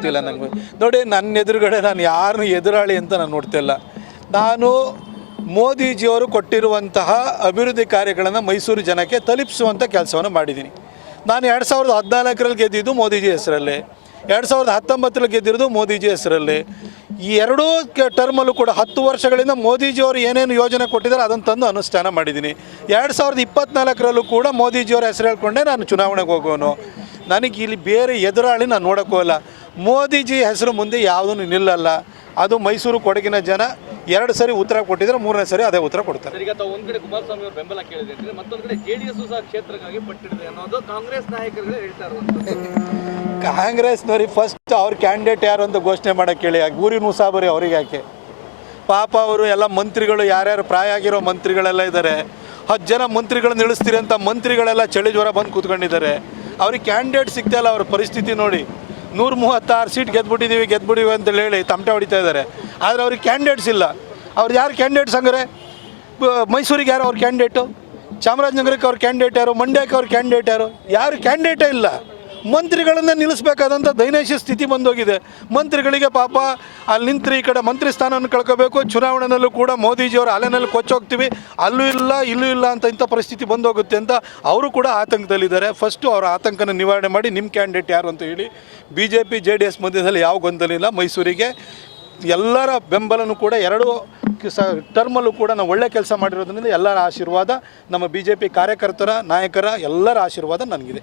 ಗೊತ್ತಿಲ್ಲ ನನಗೆ ನೋಡಿ, ನನ್ನ ಎದುರುಗಡೆ ನಾನು ಯಾರನ್ನು ಎದುರಾಳಿ ಅಂತ ನಾನು ನೋಡ್ತಿಲ್ಲ ನಾನು ಮೋದಿಜಿಯವರು ಕೊಟ್ಟಿರುವಂತಹ ಅಭಿವೃದ್ಧಿ ಕಾರ್ಯಗಳನ್ನು ಮೈಸೂರು ಜನಕ್ಕೆ ತಲುಪಿಸುವಂಥ ಕೆಲಸವನ್ನು ಮಾಡಿದ್ದೀನಿ. ನಾನು ಎರಡು ಸಾವಿರದ ಹದಿನಾಲ್ಕರಲ್ಲಿ ಗೆದ್ದಿದ್ದು ಮೋದಿಜಿ ಹೆಸರಲ್ಲಿ. ಎರಡು ಸಾವಿರದ ಹತ್ತೊಂಬತ್ತರಲ್ಲಿ ಗೆದ್ದಿರೋದು ಮೋದಿಜಿ ಹೆಸರಲ್ಲಿ. ಈ ಎರಡೂ ಟರ್ಮಲ್ಲೂ ಕೂಡ ಹತ್ತು ವರ್ಷಗಳಿಂದ ಮೋದಿಜಿಯವರು ಏನೇನು ಯೋಜನೆ ಕೊಟ್ಟಿದ್ದಾರೆ ಅದನ್ನು ತಂದು ಅನುಷ್ಠಾನ ಮಾಡಿದ್ದೀನಿ. ಎರಡು ಸಾವಿರದ ಇಪ್ಪತ್ನಾಲ್ಕರಲ್ಲೂ ಕೂಡ ಮೋದಿಜಿಯವರ ಹೆಸರು ಹೇಳ್ಕೊಂಡೆ ನಾನು ಚುನಾವಣೆಗೆ ಹೋಗೋನು ನನಗೆ ಇಲ್ಲಿ ಬೇರೆ ಎದುರಾಳಿ ನಾನು ನೋಡೋಕ್ಕೋಲ್ಲ ಮೋದಿಜಿ ಹೆಸರು ಮುಂದೆ ಯಾವುದೂ ನಿಲ್ಲಲ್ಲ. ಅದು ಮೈಸೂರು ಕೊಡಗಿನ ಜನ ಎರಡು ಸರಿ ಉತ್ತರ ಕೊಟ್ಟಿದ್ರೆ ಮೂರನೇ ಸರಿ ಅದೇ ಉತ್ತರ ಕೊಡ್ತಾರೆ. ಕಾಂಗ್ರೆಸ್ನವ್ರಿ ಈಗ ತಾವು ಒಂದ್ ಕಡೆ ಕುಮಾರಸ್ವಾಮಿ ಅವರು ಬೆಂಬಲ ಕೇಳಿದೆ ಅಂದ್ರೆ ಕಡೆ ಜೆಡಿಎಸ್ ಸಹ ಕ್ಷೇತ್ರಕ್ಕಾಗಿ ಪಟ್ಟಿದೆ ಅನ್ನೋದು ಕಾಂಗ್ರೆಸ್ ನಾಯಕರುಗಳೇ ಹೇಳ್ತಾ ಇರುವಂತದ್ದು ಕಾಂಗ್ರೆಸ್ನವ್ರಿಗೆ ಫಸ್ಟ್ ಅವ್ರ ಕ್ಯಾಂಡಿಡೇಟ್ ಯಾರು ಅಂತ ಘೋಷಣೆ ಮಾಡೋಕ್ಕೆ ಹೇಳಿ. ಊರಿನ ಮುಸಾಬರಿ ಅವ್ರಿಗೆ ಯಾಕೆ? ಪಾಪ ಅವರು ಎಲ್ಲ ಮಂತ್ರಿಗಳು ಯಾರ್ಯಾರು ಪ್ರಾಯ ಆಗಿರೋ ಮಂತ್ರಿಗಳೆಲ್ಲ ಇದ್ದಾರೆ. ಹತ್ತು ಜನ ಮಂತ್ರಿಗಳನ್ನ ಇಳಿಸ್ತೀರಿ ಅಂತ ಮಂತ್ರಿಗಳೆಲ್ಲ ಚಳಿ ಜ್ವರ ಬಂದು ಕೂತ್ಕೊಂಡಿದ್ದಾರೆ. ಅವ್ರಿಗೆ ಕ್ಯಾಂಡಿಡೇಟ್ ಸಿಗ್ತಾ ಇಲ್ಲ ಅವ್ರ ಪರಿಸ್ಥಿತಿ ನೋಡಿ. ನೂರ ಮೂವತ್ತಾರು ಸೀಟ್ ಗೆದ್ಬಿಟ್ಟಿದ್ದೀವಿ ಗೆದ್ಬಿಟ್ಟಿವಿ ಅಂತ ಹೇಳಿ ತಮಟೆ ಹೊಡಿತಾ ಇದ್ದಾರೆ. ಆದರೆ ಅವ್ರಿಗೆ ಕ್ಯಾಂಡಿಡೇಟ್ಸ್ ಇಲ್ಲ. ಅವ್ರು ಯಾರು ಕ್ಯಾಂಡಿಡೇಟ್ಸ್ ಅಂದರೆ ಮೈಸೂರಿಗೆ ಯಾರು ಅವ್ರ ಕ್ಯಾಂಡಿಡೇಟು ಚಾಮರಾಜನಗರಕ್ಕೆ ಅವ್ರ ಕ್ಯಾಂಡಿಡೇಟ್ ಯಾರು? ಮಂಡ್ಯಕ್ಕೆ ಅವ್ರ ಕ್ಯಾಂಡಿಡೇಟ್ ಯಾರು? ಯಾರು ಕ್ಯಾಂಡಿಡೇಟೇ ಇಲ್ಲ. ಮಂತ್ರಿಗಳನ್ನ ನಿಲ್ಲಿಸಬೇಕಾದಂಥ ದೈನೇಶ ಸ್ಥಿತಿ ಬಂದೋಗಿದೆ. ಮಂತ್ರಿಗಳಿಗೆ ಪಾಪ ಅಲ್ಲಿ ನಿಂತ್ರಿ ಈ ಕಡೆ ಮಂತ್ರಿ ಸ್ಥಾನವನ್ನು ಕಳ್ಕೋಬೇಕು. ಚುನಾವಣೆಯಲ್ಲೂ ಕೂಡ ಮೋದಿಜಿಯವರ ಅಲೆನಲ್ಲಿ ಕೊಚ್ಚೋಗ್ತೀವಿ. ಅಲ್ಲೂ ಇಲ್ಲ, ಇಲ್ಲೂ ಇಲ್ಲ ಅಂತ ಇಂಥ ಪರಿಸ್ಥಿತಿ ಬಂದೋಗುತ್ತೆ ಅಂತ ಅವರು ಕೂಡ ಆತಂಕದಲ್ಲಿದ್ದಾರೆ. ಫಸ್ಟು ಅವರ ಆತಂಕನ ನಿವಾರಣೆ ಮಾಡಿ ನಿಮ್ಮ ಕ್ಯಾಂಡಿಡೇಟ್ ಯಾರು ಅಂತ ಹೇಳಿ B J P J D S ಮಧ್ಯದಲ್ಲಿ ಯಾವ ಗೊಂದಲ ಇಲ್ಲ. ಮೈಸೂರಿಗೆ ಎಲ್ಲರ ಬೆಂಬಲನೂ ಕೂಡ ಎರಡು ಸ ಟರ್ಮಲ್ಲೂ ಕೂಡ ನಾವು ಒಳ್ಳೆ ಕೆಲಸ ಮಾಡಿರೋದ್ರಿಂದ ಎಲ್ಲರ ಆಶೀರ್ವಾದ ನಮ್ಮ ಬಿ ಜೆ ಪಿ ಕಾರ್ಯಕರ್ತರ, ನಾಯಕರ ಎಲ್ಲರ ಆಶೀರ್ವಾದ ನನಗಿದೆ.